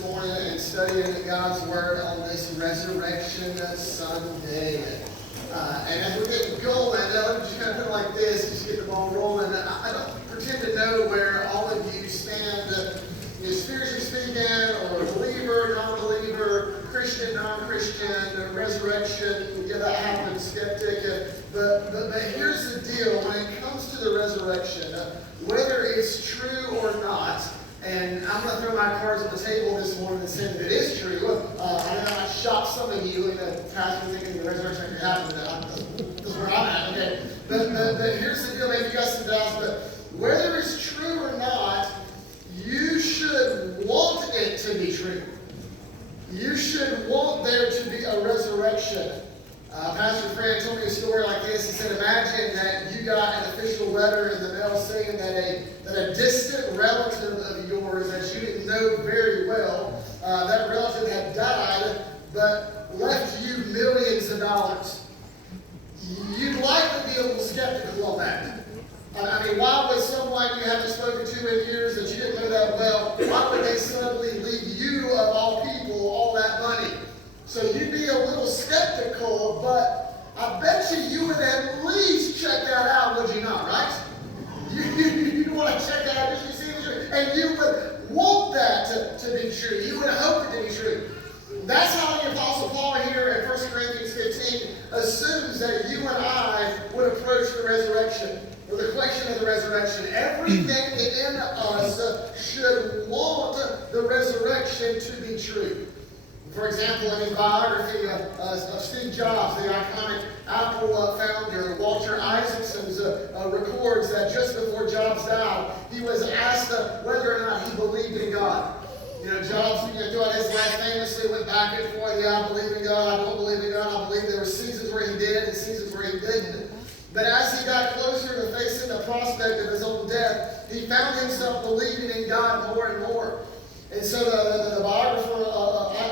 this morning and studying God's Word on this Resurrection Sunday. And as we're getting going, let me just kind of put it like this, just get the ball rolling. I don't pretend to know where all of you stand, spiritually speaking, or believer, non-believer, Christian, non-Christian, resurrection, that happens, skeptic. But here's the deal. When it comes to the resurrection, whether it's true or not, and I'm going to throw my cards on the table this morning and say that it is true. I know I might shock some of you in the pastor thinking the resurrection can happen. That's where I'm at, okay? But here's the deal. Maybe you got some doubts, but whether it's true or not, you should want it to be true. You should want there to be a resurrection. Pastor Fred told me a story like this. He said, imagine that you got an official letter in the mail saying that a distant relative of yours that you didn't know very well, that relative had died, but left you millions of dollars. You'd likely be a little skeptical on that. I mean, why would someone you haven't spoken to in years that you didn't know that well, why would they suddenly leave you, of all people, all that money? So you'd be a little skeptical, but I bet you would at least check that out, would you not, right? You want to check that out just to see if it's true. And you would want that to be true. You would hope it to be true. That's how the Apostle Paul here in 1 Corinthians 15 assumes that you and I would approach the resurrection, or the question of the resurrection. Everything in us should want the resurrection to be true. For example, in his biography of Steve Jobs, the iconic Apple founder, Walter Isaacson's records that just before Jobs died, he was asked whether or not he believed in God. Jobs, throughout his life famously went back and forth. Yeah, I believe in God. I don't believe in God. I believe there were seasons where he did and seasons where he didn't. But as he got closer to facing the prospect of his own death, he found himself believing in God more and more. And so the biographer,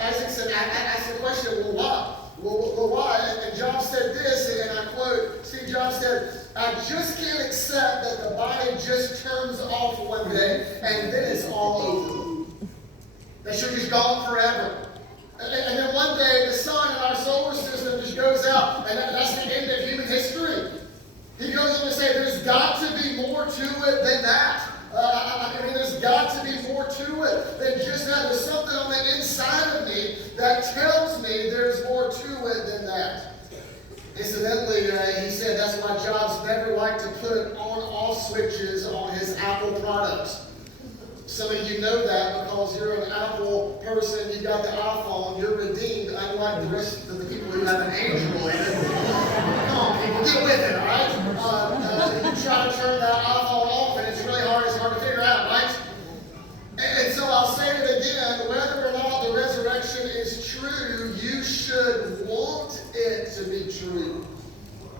Isaacson, asked the question, well, why? Well, why? And Jobs said this, and I quote, Steve Jobs said, I just can't accept that the body just turns off one day, and then it's all over. That should just gone forever. And then one day, the sun in our solar system just goes out, and that's the end of human history. He goes on to say, there's got to be more to it than that. There's got to be more to it than just that. There's something on the inside of me that tells me there's more to it than that. Incidentally, he said that's why Jobs never liked to put on-off switches on his Apple products. Some of you know that because you're an Apple person, you got the iPhone, you're redeemed, unlike the rest of the people who have an Android. Come on, people, get with it, all right? You try to turn that iPhone off, and it's really hard. It's hard to figure out, right? And so I'll say it again, whether or not the resurrection is true, you should want it to be true.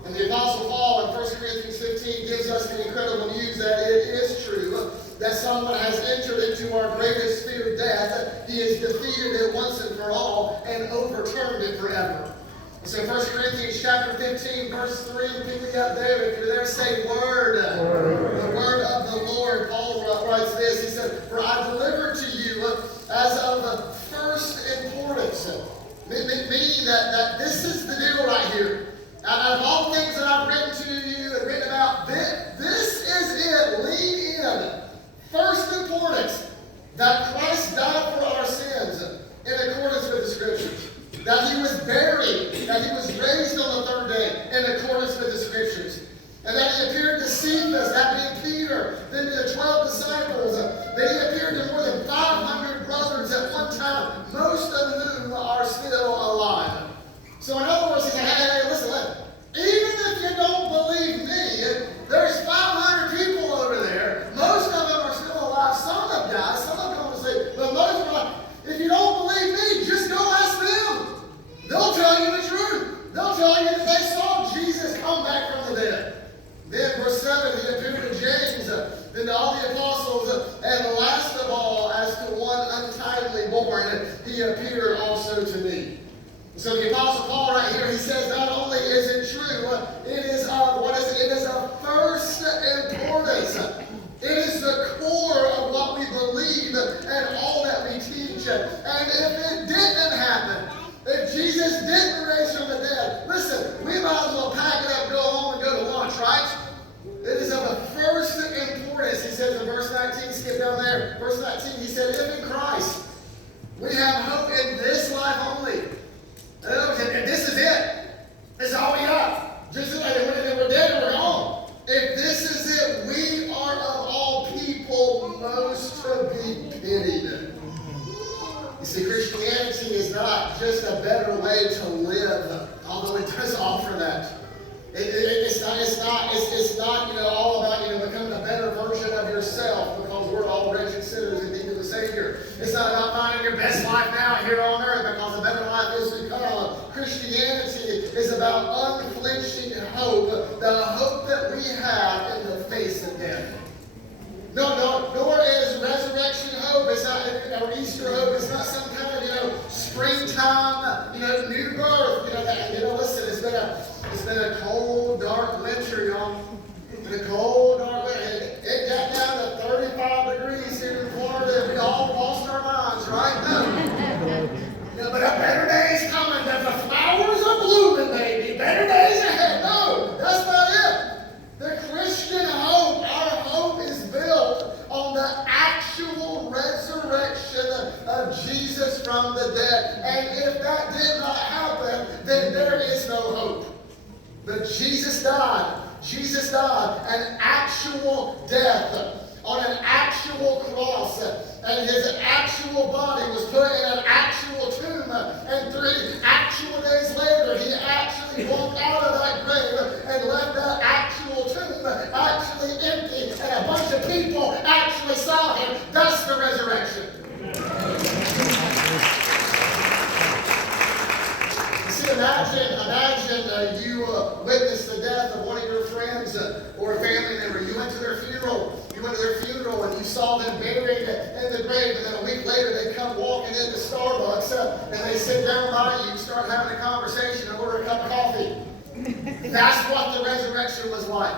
And the Apostle Paul in 1 Corinthians 15 gives us the incredible news that it is true, that someone has entered into our greatest fear, death. He has defeated it once and for all and overturned it forever. So 1 Corinthians chapter 15, verse 3, pick me up there. If you're there, say word. The word of the Lord. Paul writes this. He said, for I delivered to you as of first importance. Meaning that this is the deal right here. Out of all things that I've written to you and written about, this is it. Lean in. First importance, that Christ died for our sins in accordance with the Scriptures. That he was buried, that he was raised on the third day in accordance with the Scriptures. And that he appeared to Cephas, that being Peter, then to the 12 disciples. That he appeared to more than 500 brothers at one time, most of whom are still alive. So in other words, he said, hey, listen. Even if you don't believe me, there's 500 people over there. Most of them are still alive. Some have died. Some have gone to sleep. But most are alive. If you don't believe me, just go ask them. They'll tell you the truth. They'll tell you that they saw Jesus come back from the dead. Then verse 7, he appeared to James, then to all the apostles, and last of all, as to one untimely born, he appeared also to me. So the Apostle Paul right here, he says not only is it true, it is of, what is it? It is of first importance. It is the core of what we believe and all that we teach Christian. And if it didn't happen, if Jesus didn't raise from the dead, listen, we might as well pack it up, go home, and go to lunch, right? It is of the first importance, he says in verse 19, skip down there, verse 19, he said, if in Christ we have hope in this life only. And this is it. This is all we got. Just like when we're dead, we're gone. If this is it, we are of all people most to be pitied. You see, Christianity is not just a better way to live, although it does offer that. It's not all about becoming a better version of yourself, because we're all wretched sinners in need of a Savior. It's not about finding your best life now here on earth, because a better life is to come. Christianity is about unflinching hope, the hope that we have in the face of death. Nor is resurrection hope. It's not, or Easter hope. It's not some kind of springtime new birth. Listen, it's been a cold, dark winter, y'all. It's been a cold, dark winter. It got down to 35 degrees here in Florida, and we all lost our minds, right? No, but a better day is coming. The flowers are blooming, baby. Better days ahead. No, that's not it. The Christian hope, our hope is built on the actual resurrection of Jesus from the dead. And if that did not happen, then there is no hope. But Jesus died. Jesus died an actual death on an actual cross. And his actual body was put in an actual tomb. And 3 actual days later, he actually walked out of that grave and left that actual tomb actually empty. And a bunch of people actually saw him. That's the resurrection. See, imagine you witnessed the death of one of your friends or a family member. You went to their funeral. And you saw them buried in the grave, and then a week later they come walking into Starbucks and they sit down by you, start having a conversation, and order a cup of coffee. That's what the resurrection was like.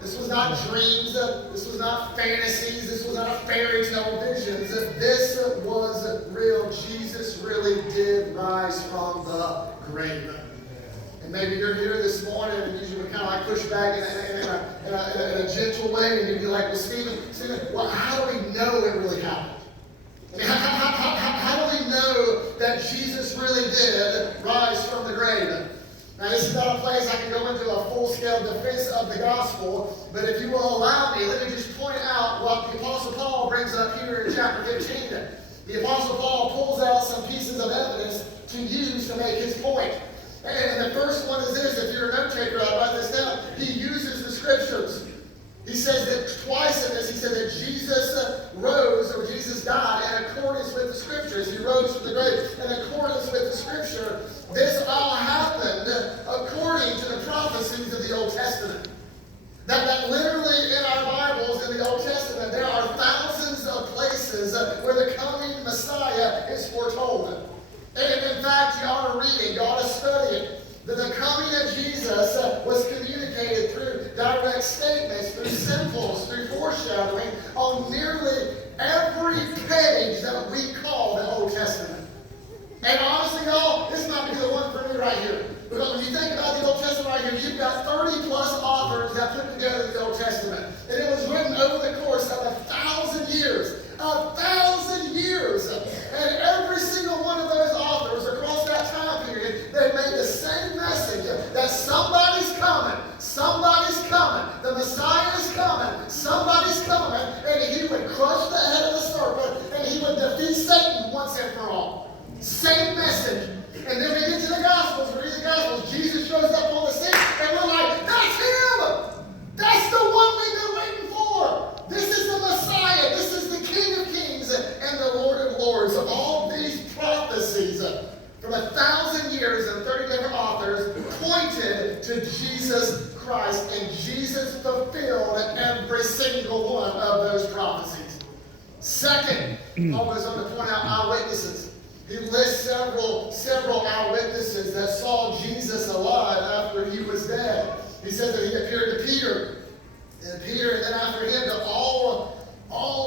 This was not dreams. This was not fantasies. This was not a fairy tale visions. This was real. Jesus really did rise from the grave. And maybe you're here this morning and you would kind of push back in a gentle way, and you'd be like, well, Steven, well, how do we know it really happened? I mean, how do we know that Jesus really did rise from the grave? Now, this is not a place I can go into a full-scale defense of the gospel, but if you will allow me, let me just point out what the Apostle Paul brings up here in chapter 15. The Apostle Paul pulls out some pieces of evidence to use to make his point. And the first one is this. If you're a note taker, I'll write this down. He uses the scriptures. He says that twice in this, he said that Jesus rose, or Jesus died in accordance with the scriptures. He rose from the grave in accordance with the scripture. This all happened according to the prophecies of the Old Testament. That literally in our Bibles, in the Old Testament, there are thousands of places where the coming Messiah is foretold. And in fact, you ought to read it, you ought to study it. That the coming of Jesus was communicated through direct statements, through symbols, through foreshadowing on nearly every page that we call the Old Testament. And honestly, y'all, this might be the one for me right here. Because when you think about the Old Testament right here, you've got 30 plus authors that put together the Old Testament. And it was written over the course of 1,000 years. 1,000 years. And every single one of those authors across that time period, they made the same message that somebody's coming. Somebody's coming. The Messiah is coming. Somebody's coming. And he would crush the head of the serpent. And he would defeat Satan once and for all. Same message. And then we get to the Gospels. We read the Gospels. Jesus shows up on the scene. And we're like, that's him. That's the one we've been waiting for. This is the Messiah. This is the King of Kings and the Lord of Lords. All these prophecies from 1,000 years and 30 different authors pointed to Jesus Christ. And Jesus fulfilled every single one of those prophecies. Second, Paul goes on to point out eyewitnesses. He lists several eyewitnesses that saw Jesus alive after he was dead. He says that he appeared to Peter, and then after him to all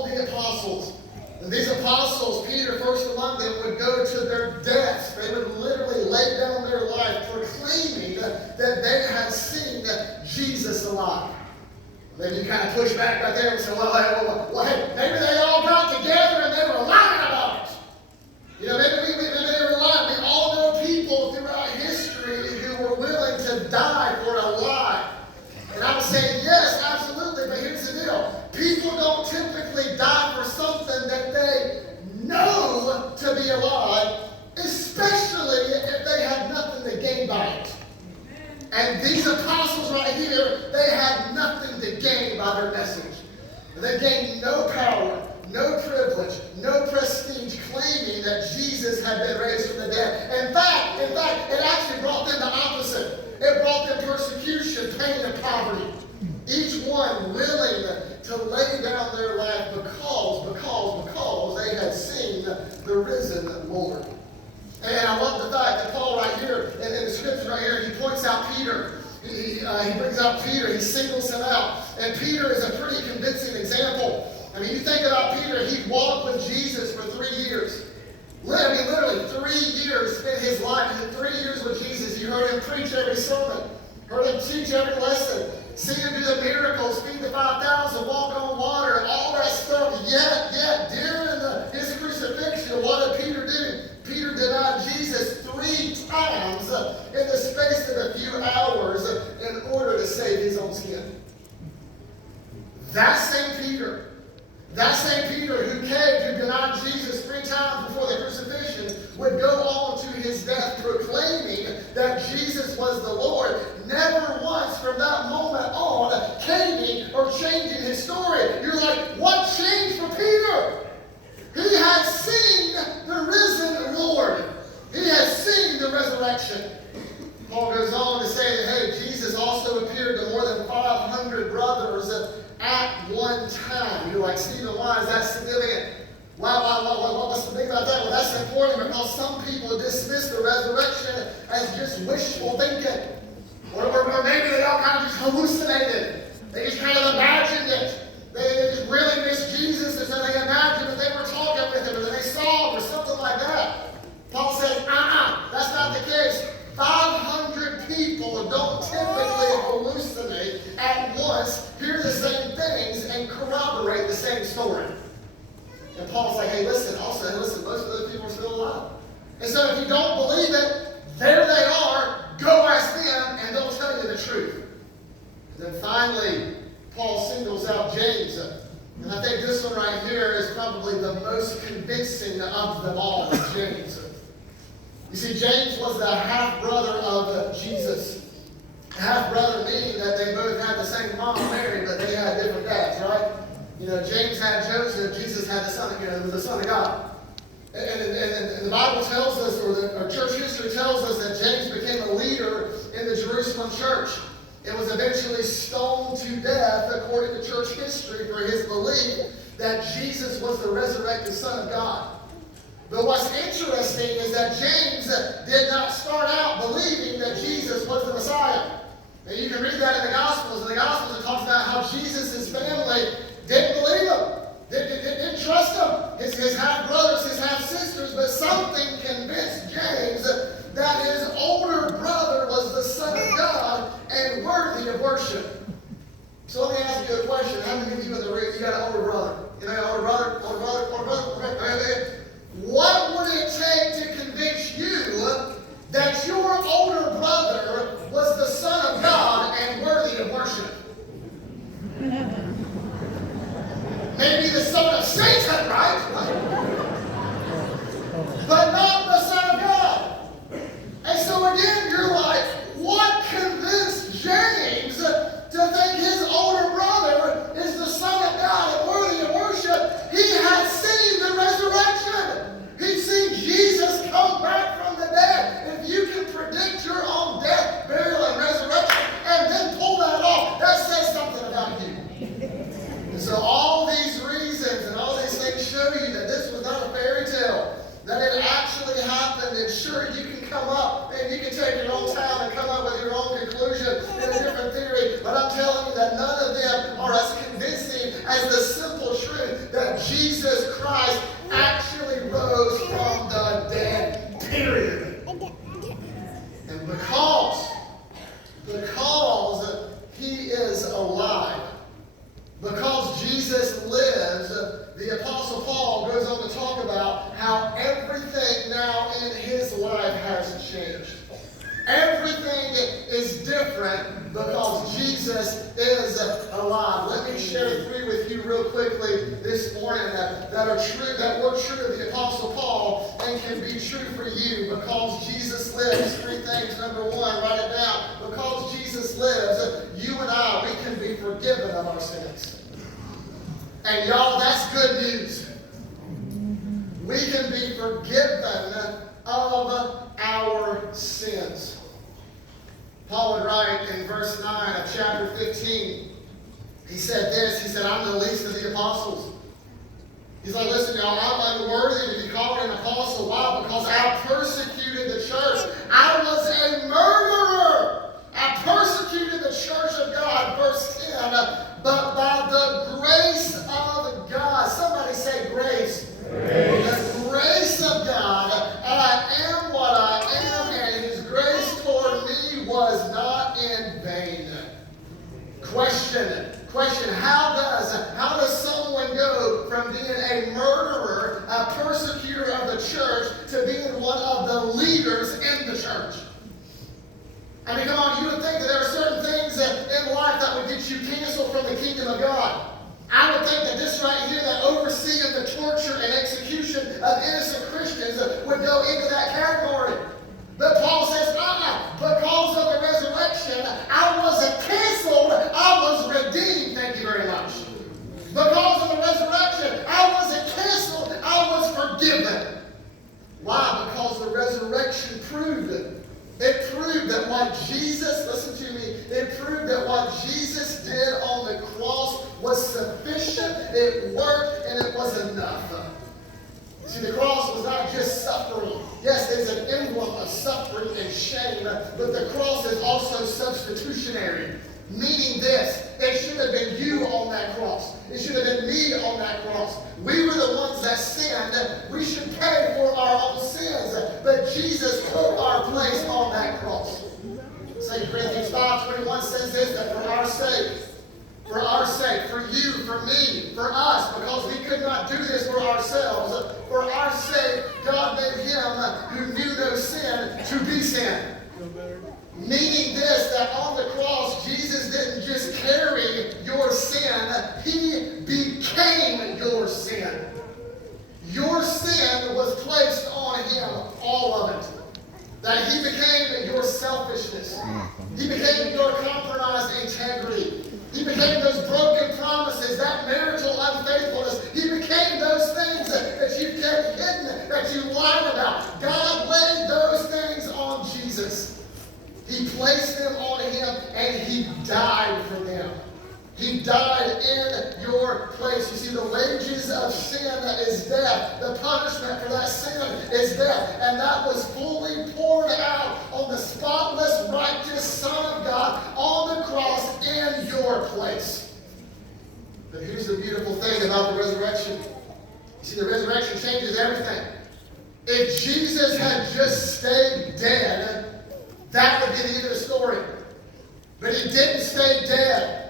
the apostles. And these apostles, Peter first among them, would go to their deaths. They would literally lay down their life proclaiming that they had seen Jesus alive. Then you kind of push back right there and say, well, hey, maybe they all got together and they were lying about it. You know, maybe they were lying. We all know people throughout history who were willing to die for a lie. And I would say, yes, absolutely, but here's the deal. People don't typically die for something that they know to be a lie, especially if they had nothing to gain by it. And these apostles right here, they had nothing to gain by their message. They gained no power, no privilege, no prestige claiming that Jesus had been raised from the dead. In fact, it actually brought them the opposite. It brought them persecution, pain, and poverty. Each one willing to lay down their life because they had seen the risen Lord. And I love the fact that Paul right here, in the scripture right here, he points out Peter. He brings out Peter. He singles him out. And Peter is a pretty convincing example. I mean, you think about Peter, he walked with Jesus for 3 years. Literally 3 years in his life. In 3 years with Jesus, you heard him preach every sermon. Heard him teach every lesson. See him do the miracles, feed the 5,000, walk on water, all that stuff. Yet, during his crucifixion, what did Peter do? Peter denied Jesus 3 times in the space of a few hours in order to save his own skin. That same Peter who caved, who denied Jesus 3 times before the crucifixion, would go on to his death proclaiming that Jesus was the Lord, never once from that moment on caving or changing his story. You're like, what changed for Peter? He had seen the risen Lord. He had seen the resurrection. Paul goes on to say that, hey, Jesus also appeared to more than 500 brothers at one time. You're like, Stephen, why is that significant? What's the big about that? Well, that's important because some people dismiss the resurrection as just wishful thinking. Or maybe they all kind of just hallucinated. They just kind of imagined it. They just really missed Jesus, and so they imagined that they were talking with him, or that they saw him, or something like that. Paul says, that's not the case. 500 people don't typically hallucinate at once, hear the same things, and corroborate the same story. And Paul's like, hey, listen, most of those people are still alive. And so if you don't believe it, there they are, go ask them, and they'll tell you the truth. And then finally, Paul singles out James. And I think this one right here is probably the most convincing of them all, James. You see, James was the half-brother of Jesus. Half-brother meaning that they both had the same mom, Mary, but they had different dads, right? You know, James had Joseph, Jesus had the son, the Son of God. And the Bible tells us, or church history tells us, that James became a leader in the Jerusalem church. It was eventually stoned to death, according to church history, for his belief that Jesus was the resurrected Son of God. But what's interesting is that James did not start out believing that Jesus was the Messiah. And you can read that in the Gospels. In the Gospels, it talks about how Jesus' family didn't believe him, didn't trust him, his half-brothers, his half-sisters, but something convinced James that his older brother was the Son of God and worthy of worship. So let me ask you a question. How many of you in the room, you got an older brother? You know, older brother? What would it take to convince you that your older brother was the Son of God and worthy of worship? Maybe the son of Satan, right? But not the Son of God. And so again, you're like, what convinced James to think his older brother is the Son of God and worthy of worship? He had seen the resurrection. He'd seen Jesus come back from the dead. If you can predict your own death, burial, and resurrection, and then pull that off, that says something about you. And so all these reasons and all these things show you that this was not a fairy tale, that it actually happened. And sure, you can come up and you can take your own time and come up with your own conclusion in a different theory, but I'm telling you that none of them are as convincing as the simple truth that Jesus Christ everything now in his life has changed. Everything is different because Jesus is alive. Let me share 3 with you real quickly this morning that are true, that were true of the Apostle Paul and can be true for you. Because Jesus lives, 3 things. Number 1, write it down. Because Jesus lives, you and I, we can be forgiven of our sins. And y'all, that's good news. We can be forgiven of our sins. Paul would write in verse 9 of chapter 15, he said this, he said, I'm the least of the apostles. He's like, listen, y'all, I'm unworthy to be called an apostle. Why? Because I persecuted the church. I was a murderer. I persecuted the church of God, verse 10, but by the grace of God. Somebody say grace. The grace of God, I am what I am, and his grace toward me was not in vain. Question, how does someone go from being a murderer, a persecutor of the church, to being one of the leaders in the church? I mean, come on, you would think that there are certain things in life that would get you canceled from the kingdom of God. I would think that this right here, that overseeing the torture and execution of innocent Christians would go into that category. But Paul says, because of the resurrection, I wasn't canceled, I was redeemed. Thank you very much. Because of the resurrection, I wasn't canceled, I was forgiven. Why? Because the resurrection proved it. It proved that what Jesus, listen to me, it proved that what Jesus did on the cross was sufficient, it worked, and it was enough. See, the cross was not just suffering. Yes, it's an emblem of suffering and shame, but the cross is also substitutionary. Meaning this, it should have been you on that cross. It should have been me on that cross. We were the ones that sinned. We should pay for our own sins. But Jesus took our place on that cross. 2 Corinthians 5:21 says this, that for our sake, for you, for me, for us, because we could not do this for ourselves, for our sake, God made him who knew no sin to be sin. Meaning this, that on the cross, Jesus didn't just carry your sin, he became your sin. Your sin was placed on him, all of it. That he became your selfishness. He became your compromised integrity. He became those broken promises, that marital unfaithfulness. He became those things that you kept hidden, that you lied about. God laid those things on Jesus. He placed them on him, and he died for them. He died in your place. You see, the wages of sin is death. The punishment for that sin is death. And that was fully poured out on the spotless, righteous Son of God on the cross in your place. But here's the beautiful thing about the resurrection. You see, the resurrection changes everything. If Jesus had just stayed dead, that would be the end of the story. But he didn't stay dead.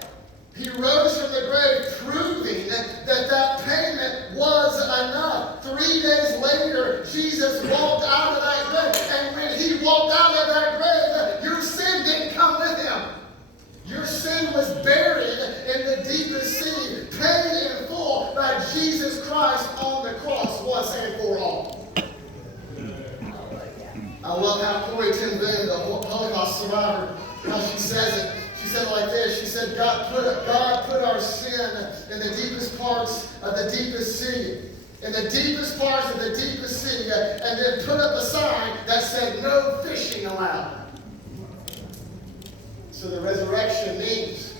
He rose from the grave, proving that payment was enough. 3 days later, Jesus walked out of that grave. And when he walked out of that grave, your sin didn't come with him. Your sin was buried in the deepest sea, paid in full by Jesus Christ on the cross once and for all. I love how Corrie ten Boom, the Holocaust survivor, how she says it. She said it like this. She said, God put our sin in the deepest parts of the deepest sea. In the deepest parts of the deepest sea. And then put up a sign that said, no fishing allowed. So the resurrection means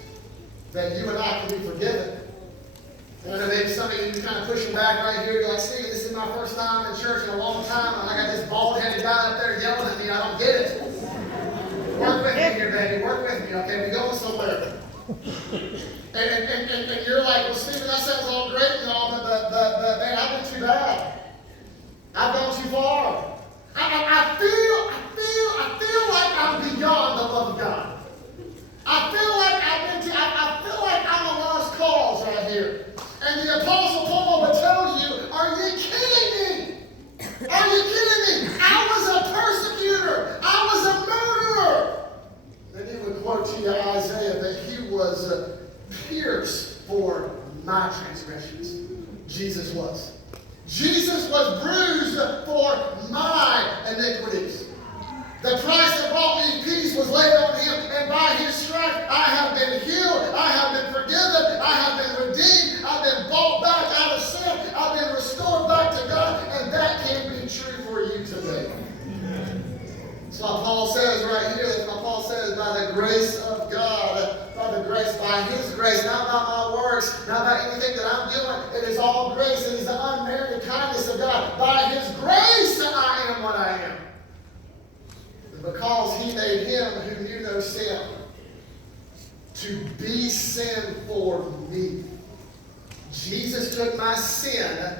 that you and I can be forgiven. And I know maybe some of you are kind of pushing back right here. You're like, Steven, this is my first time in church in a long time. And I got this bald-headed guy up there yelling at me. I don't get it. Work with me here, baby. Work with me, okay? We're going somewhere. And you're like, well, Steven, that sounds all great and all, but man, I've been too bad. I've gone too far. I feel like I'm beyond the love of God. I feel like I'm a lost cause right here. And the Apostle Paul would tell you, are you kidding me? Are you pierced for my transgressions. Jesus was. Jesus was bruised for my iniquities. The price that brought me peace was laid on him, and by his stripes I have been healed, I have been forgiven, I have been redeemed, I've been bought back out of sin, I've been restored back to God, and that can be true for you today. That's why Paul says right here, that's why Paul says, by the grace of God, by his grace, not by my works, not by anything that I'm doing. It is all grace. It is the unmerited kindness of God. By his grace I am what I am. And because he made him who knew no sin to be sin for me. Jesus took my sin,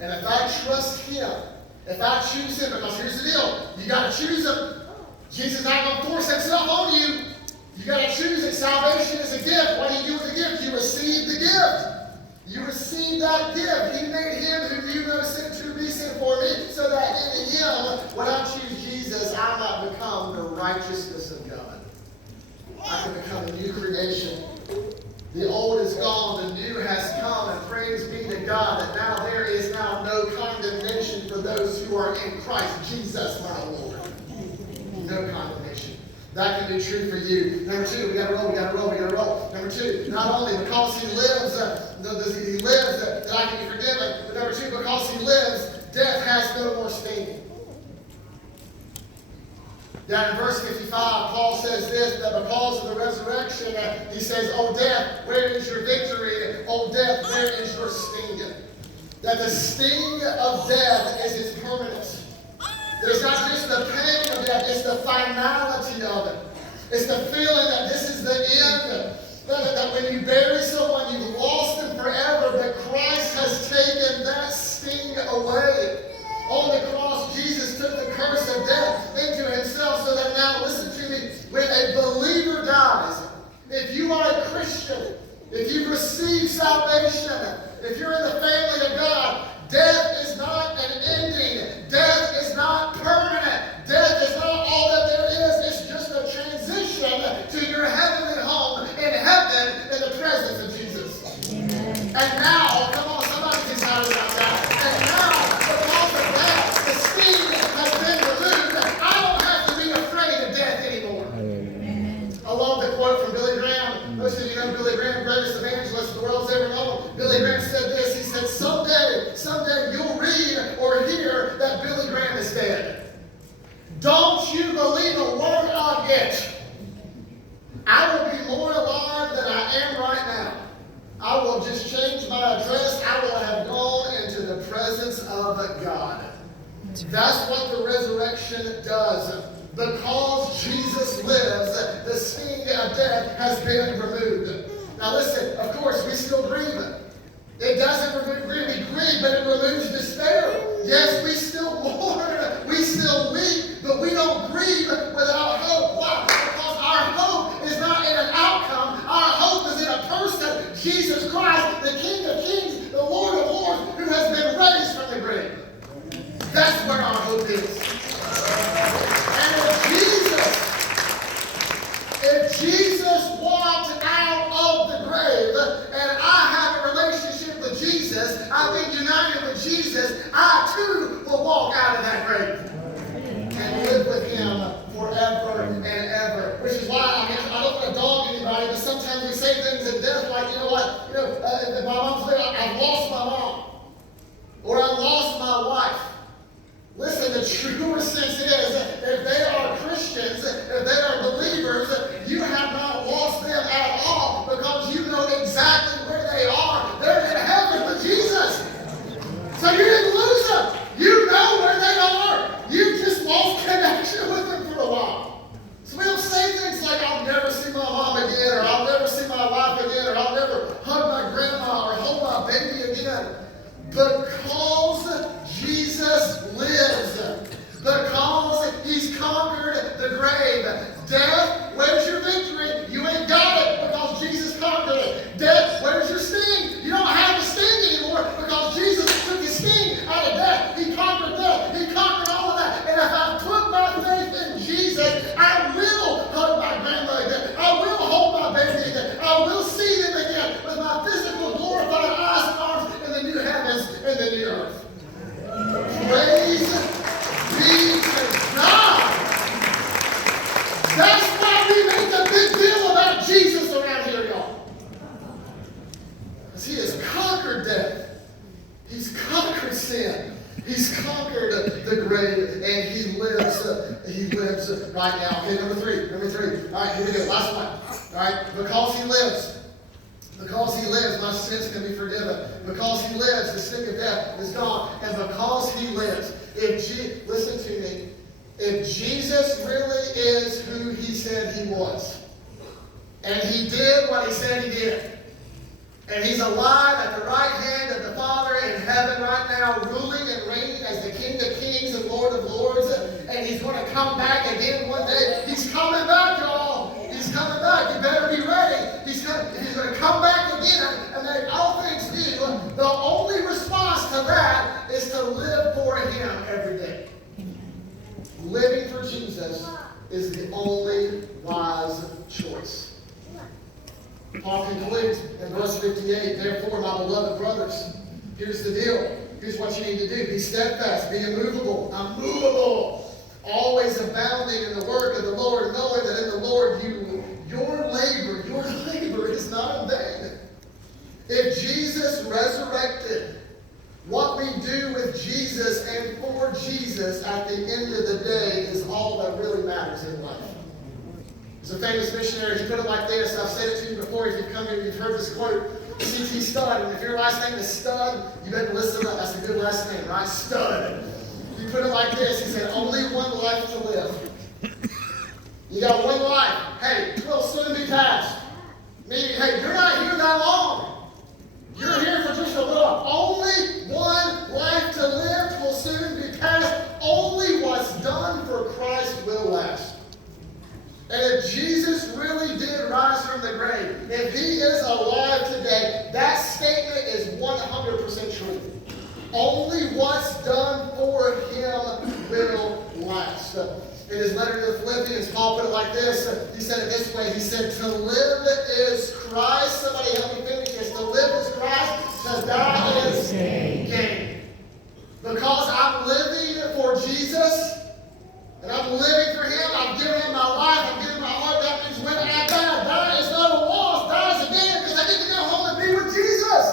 and if I trust him, if I choose him, because here's the deal, you got to choose him. Jesus is not going to force himself on you. You got to choose it. Salvation is a gift. What do you do with the gift? You receive the gift. You receive that gift. He made him who knew no sin to be sin for me, so that in him, when I choose Jesus, I might become the righteousness of God. I can become a new creation. The old is gone, the new has come, and praise be to God that now there is now no condemnation for those who are in Christ Jesus, my Lord. No condemnation. That can be true for you. Number two, we got to roll. Number two, not only because he lives, that I can be forgiven, but number two, because he lives, death has no more sting. Down in verse 55, Paul says this, that because of the resurrection, he says, "O death, where is your victory? O death, where is your sting?" That the sting of death is its permanence. That it's not just the pain of death, it's the finality of it. It's the feeling that this is the end. That when you bury someone, you've lost them forever, but Christ has taken that sting away. On the cross, Jesus took the curse of death into himself, so that now, listen to me, when a believer dies, if you are a Christian, if you receive salvation, if you're in the family of God, death is not an ending. Death is not permanent. Death is not all that there is. It's just a transition to your heavenly home in heaven in the presence of Jesus. Amen. And now, come on, somebody's excited about that. And now, because of that, the sting has been removed. I don't have to be afraid of death anymore. Amen. I love the quote from Billy Graham. Most of you know Billy Graham, greatest evangelist the world's ever known. Billy Graham said this. He said, someday you'll read or hear that Billy Graham is dead. Don't you believe a word of it. I will be more alive than I am right now. I will just change my address. I will have gone into the presence of God. That's what the resurrection does. Because Jesus lives, the sting of death has been removed. Now listen, of course, we still grieve. It doesn't remove grief. We grieve, but it removes despair. Yes, we still mourn, we still weep, but we don't grieve without hope. Why? Because our hope is not in an outcome. Our hope is in a person, Jesus Christ, the King of Kings, the Lord of Lords, who has been raised from the grave. That's where our hope is. And if Jesus walked out of the grave, and I have a relationship with Jesus, I've been united with Jesus, I too will walk out of that grave and live with him forever and ever. Which is why, I don't want to dog anybody, but sometimes we say things in death like, you know what, my mom's there, I've lost my mom, or I lost my wife. Listen, the truer sense is, if they are Christians, if they are believers, you have not lost them at all, because you know exactly where they are. They're in heaven with Jesus. So you didn't lose them. You know where they are. You just lost connection with them for a while. So we don't say things like, I'll never see my mom again, or I'll never see my wife again, or I'll never hug my grandma, or hold my baby again. Because Jesus lives. Because he's conquered the grave. Death, where's your victory? You ain't got it because Jesus conquered it. Death, where's your sting? You don't have a sting anymore because Jesus took his sting out of death. He conquered death. He conquered all of that. And if I put my faith in Jesus, I will hug my grandma again. I will hold my baby again. I will see them again. and he lives right now. Okay, number three. All right, here we go, last one. All right, because he lives, my sins can be forgiven. Because he lives, the sting of death is gone. And because he lives, listen to me, if Jesus really is who he said he was, and he did what he said he did, and he's alive at the right hand of the Father in heaven right now, ruling and reigning as the King of Kings and Lord of Lords, and he's going to come back again one day. He's coming back, y'all. He's coming back. You better be ready. He's going to come back again and make all things new. The only response to that is to live for him every day. Living for Jesus is the only wise choice. Paul concludes in verse 58, therefore, my beloved brothers, here's the deal. Here's what you need to do. Be steadfast, be immovable, unmovable, always abounding in the work of the Lord, knowing that in the Lord your labor is not in vain. If Jesus resurrected, what we do with Jesus and for Jesus at the end of the day is all that really matters in life. There's a famous missionary, he put it like this. I've said it to you before. If you've come here, you've heard this quote. C.T. Studd. And if your last name is Studd, you better listen up. That's a good last name, right? Studd. He put it like this. He said, only one life to live. You got one life. Hey, it will soon be past. Meaning, hey, you're not here that long. You're here for just a little. Only one life to live will soon be past. Only what's done for Christ will last. And if Jesus really did rise from the grave, if he is alive today, that statement is 100% true. Only what's done for him will last. In his letter to the Philippians, Paul put it like this. He said it this way. He said, to live is Christ. Somebody help me finish this. To live is Christ. To die is gain. Because I'm living for Jesus, and I'm living for him, I'm giving him my life, I'm giving my heart. That means when I die is not a loss, die is a gain, because I get to go home and be with Jesus.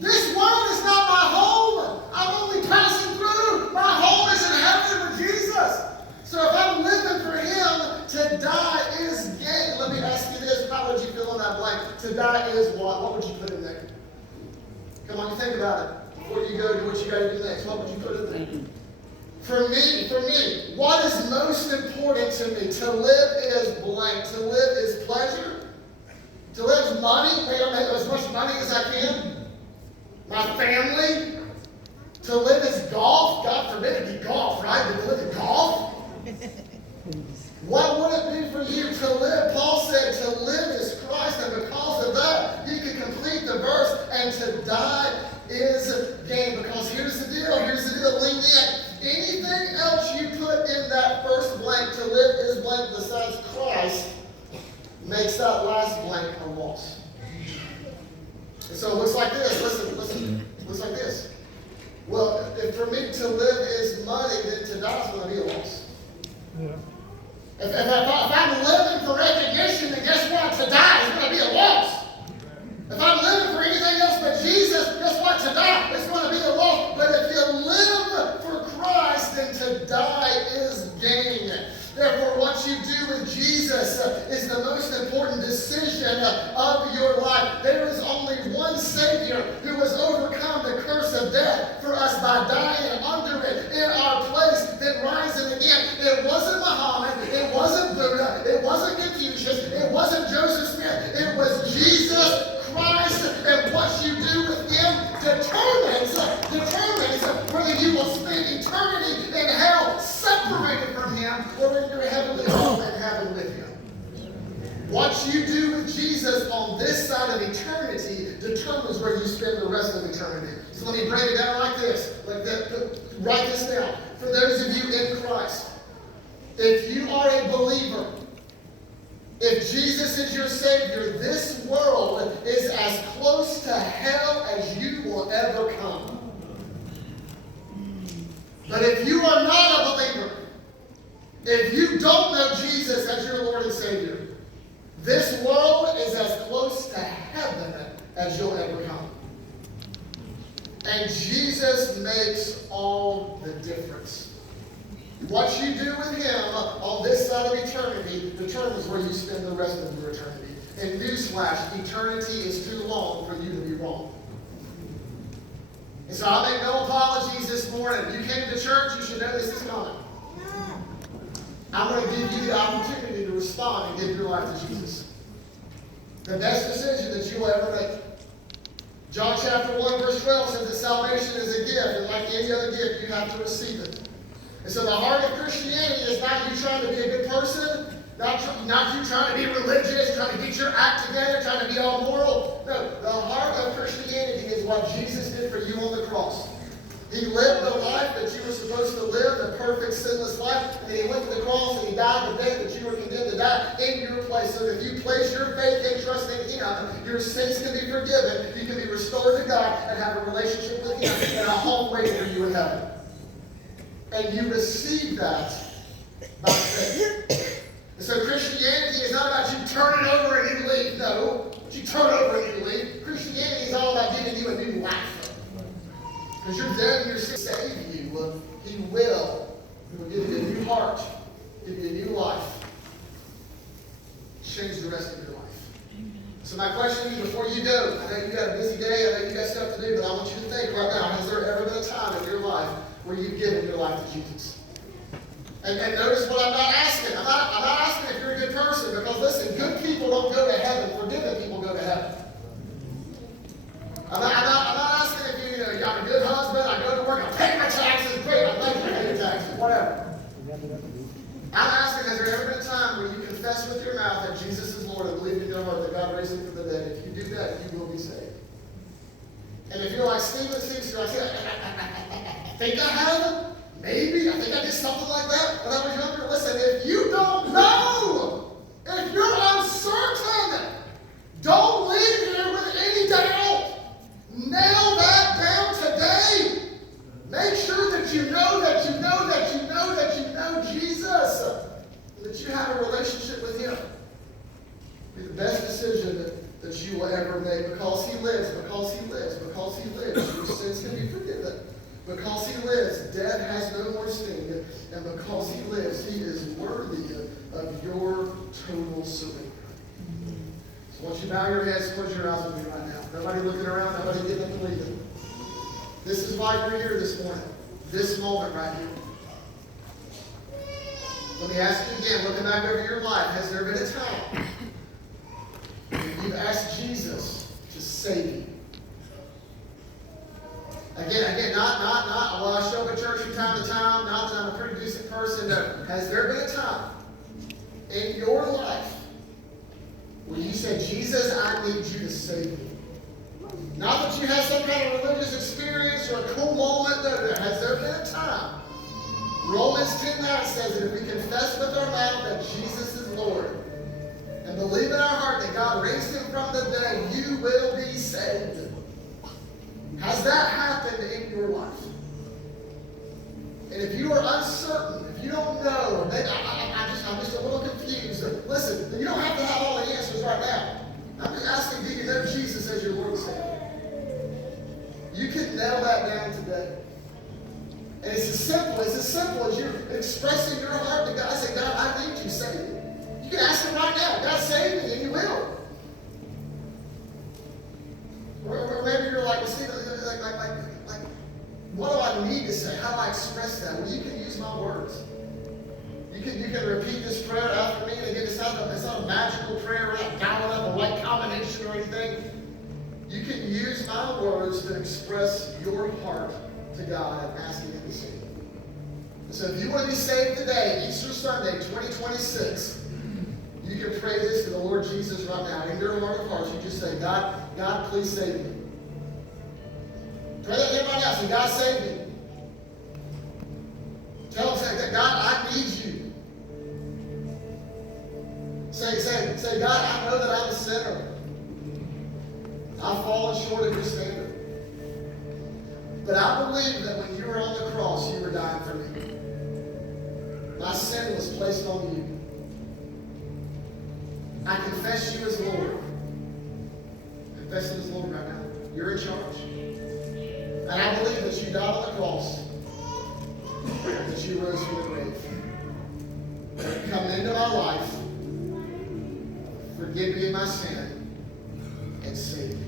This world is not my home. I'm only passing through. My home is in heaven with Jesus. So if I'm living for him, to die is gain. Let me ask you this. How would you fill in that blank? To die is what? What would you put in there? Come on, you think about it. Before you go to what you got to do next, what would you put in there? For me, what is most important to me? To live is blank. To live is pleasure. To live is money. Hey, I'll make as much money as I can. My family. To live is golf. God forbid it be golf, right? But to live is golf. What would it be for you to live? Paul said to live is Christ, and because of that, you can complete the verse, and to die is gain. Because here's the deal, lean in. Anything else you put in that first blank, to live is blank, besides Christ, makes that last blank a loss. And so it looks like this. Listen. It looks like this. Well, if for me to live is money, then to die is going to be a loss. Yeah. If I'm living for recognition, then guess what? To die is going to be a loss. If I'm living for anything else but Jesus, guess what? To die is going to be a loss. But if you live for Christ, then to die is gain. Therefore, what you do with Jesus is the most important decision of your life. There is only one Savior who has overcome the curse of death for us by dying under it in our place, then rising again. It wasn't Muhammad, it wasn't Buddha, it wasn't Confucius, it wasn't Joseph Smith, it was Jesus Christ, and what you do with him determines whether you will spend eternity in hell separated from him or in your heavenly home in heaven with him. What you do with Jesus on this side of eternity determines where you spend the rest of eternity. So let me break it down like this. Write this down. For those of you in Christ, if you are a believer, if Jesus is your Savior, this world is as close to hell as you will ever come. But if you are not a believer, if you don't know Jesus as your Lord and Savior, this world is as close to heaven as you'll ever come. And Jesus makes all the difference. What you do with him on this side of eternity determines where you spend the rest of your eternity. And newsflash, eternity is too long for you to be wrong. And so I make no apologies this morning. If you came to church, you should know this is coming. I'm going to give you the opportunity to respond and give your life to Jesus. The best decision that you'll ever make. John chapter 1 verse 12 says that salvation is a gift, and like any other gift, you have to receive it. And so the heart of Christianity is not you trying to be a good person, not you trying to be religious, trying to get your act together, trying to be all moral. No, the heart of Christianity is what Jesus did for you on the cross. He lived the life that you were supposed to live, the perfect, sinless life, and he went to the cross and he died the death that you were condemned to die in your place. So if you place your faith and trust in him, your sins can be forgiven, you can be restored to God and have a relationship with him and a home waiting for you in heaven. And you receive that by faith. And so Christianity is not about you turning over and you leave. No, you turn over and you leave. Christianity is all about giving you a new life. Because you're dead and your sin save you. He will. He will give you a new heart. Give you a new life. Change the rest of your life. So my question to you before you go, I know you got a busy day, I know you got stuff to do, but I want you to think right now, has there ever been a time in your life where you've given your life to Jesus? And notice what I'm not asking. I'm not asking if you're a good person, because listen, good people don't go to heaven. Forgiven people go to heaven. I'm not asking if you I'm a good husband, I go to work, I pay my taxes, great, I like to pay your taxes, whatever. I'm asking, has there ever been a time where you confess with your mouth that Jesus is Lord and believe in your heart that God raised him from the dead? If you do that, you will be saved. And if you're like Steven, I think I have, maybe, I think I did something like that when I was younger. Listen, if you don't know, if you're uncertain, don't leave here with any doubt. Nail that down today. Make sure that you know that you know that you know that you know Jesus. That you have a relationship with him. Be the best decision that you will ever make, because he lives, because he lives, because he lives. Your sins can be forgiven. Because he lives, death has no more sting. And because he lives, he is worthy of your total surrender. So once you bow your heads, close your eyes with me right now. Nobody looking around, nobody getting up and leaving. This is why you're here this morning. This moment right here. Let me ask you again, looking back over your life, has there been a time when you've asked Jesus to save you? Again, not, well, I show up at church from time to time, not that I'm a pretty decent person. No. Has there been a time in your life where you said, Jesus, I need you to save me? Not that you had some kind of religious experience or a cool moment. No. Has there been a time? Romans 10:9 says that if we confess with our mouth that Jesus is Lord and believe in our heart that God raised him from the dead, you will be saved. Has that happened in your life? And if you are uncertain, if you don't know, or maybe I'm just a little confused, listen, you don't have to have all the answers right now. I'm just asking, do you know Jesus as your Lord and Savior? You can nail that down today. And it's as simple as you're expressing your heart to God. Say, God, I need you, save me. You can ask him right now, God, save me, and you will. Or maybe you're like, well, Steve, what do I need to say? How do I express that? Well, you can use my words. You can repeat this prayer after me. And again, it's not a magical prayer. We're not dialing up a right combination or anything. You can use my words to express your heart to God and asking him to save you. So if you want to be saved today, Easter Sunday, 2026, you can pray this to the Lord Jesus right now. In your heart of hearts, you just say, God, please save me. Pray that to everybody else. Say, God, save me. Tell him, say, God, I need you. Say, God, I know that I'm a sinner. I've fallen short of your standard. But I believe that when you were on the cross, you were dying for me. My sin was placed on you. I confess you as Lord. Confess him as Lord right now. You're in charge. And I believe that you died on the cross. That you you rose from the grave. Come into my life, forgive me of my sin, and save me.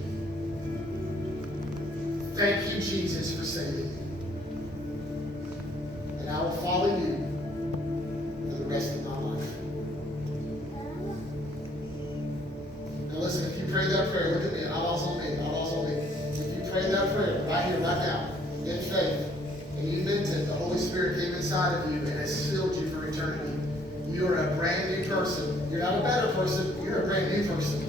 Thank you, Jesus, for saving me. And I will follow you for the rest of my life. Now listen, if you prayed that prayer, look at me, eyeballs on me, eyeballs on me. If you prayed that prayer, right here, right now, in faith, and you meant it, the Holy Spirit came inside of you and has sealed you for eternity. You are a brand new person. You're not a better person, you're a brand new person.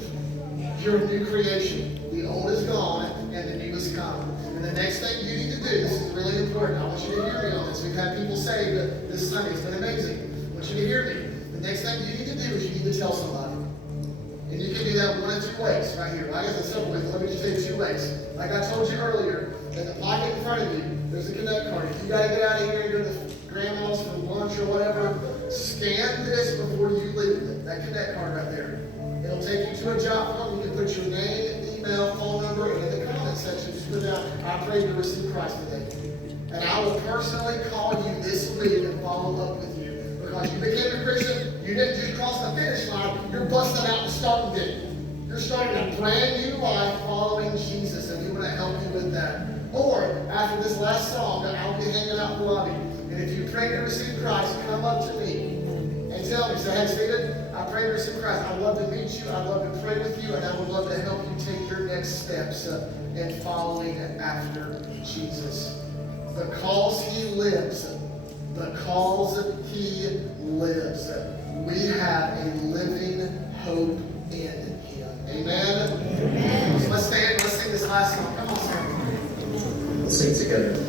You're a new creation. The old is gone and the new has come. And the next thing you need to do, this is really important. I want you to hear me on this. We've had people say that this Sunday has been amazing. I want you to hear me. The next thing you need to do is you need to tell somebody. And you can do that one of two ways right here. I guess it's simple ways. Let me just tell you 2 ways. Like I told you earlier, in the pocket in front of you, there's a Connect card. If you got to get out of here and go to grandma's for lunch or whatever, scan this before you leave. That Connect card right there. It'll take you to a job form. You can put your name, email, phone number, and in the comment section, just put down, I prayed to receive Christ today. And I will personally call you this week and follow up with you. Because you became a Christian, you didn't just cross the finish line, you're busting out the starting gate. You're starting a brand new life following Jesus, and we want to help you with that. Or, after this last song, I'll be hanging out in the lobby. And if you pray to receive Christ, come up to me and tell me, say, hey, Steven, I pray to receive Christ. I'd love to meet you. I'd love to pray with you. And I would love to help you take your next steps in following after Jesus. Because he lives. Because he lives. We have a living hope in him. Amen? Amen. So let's stand. Let's sing this last song. Come on, Sam. Let's sing together.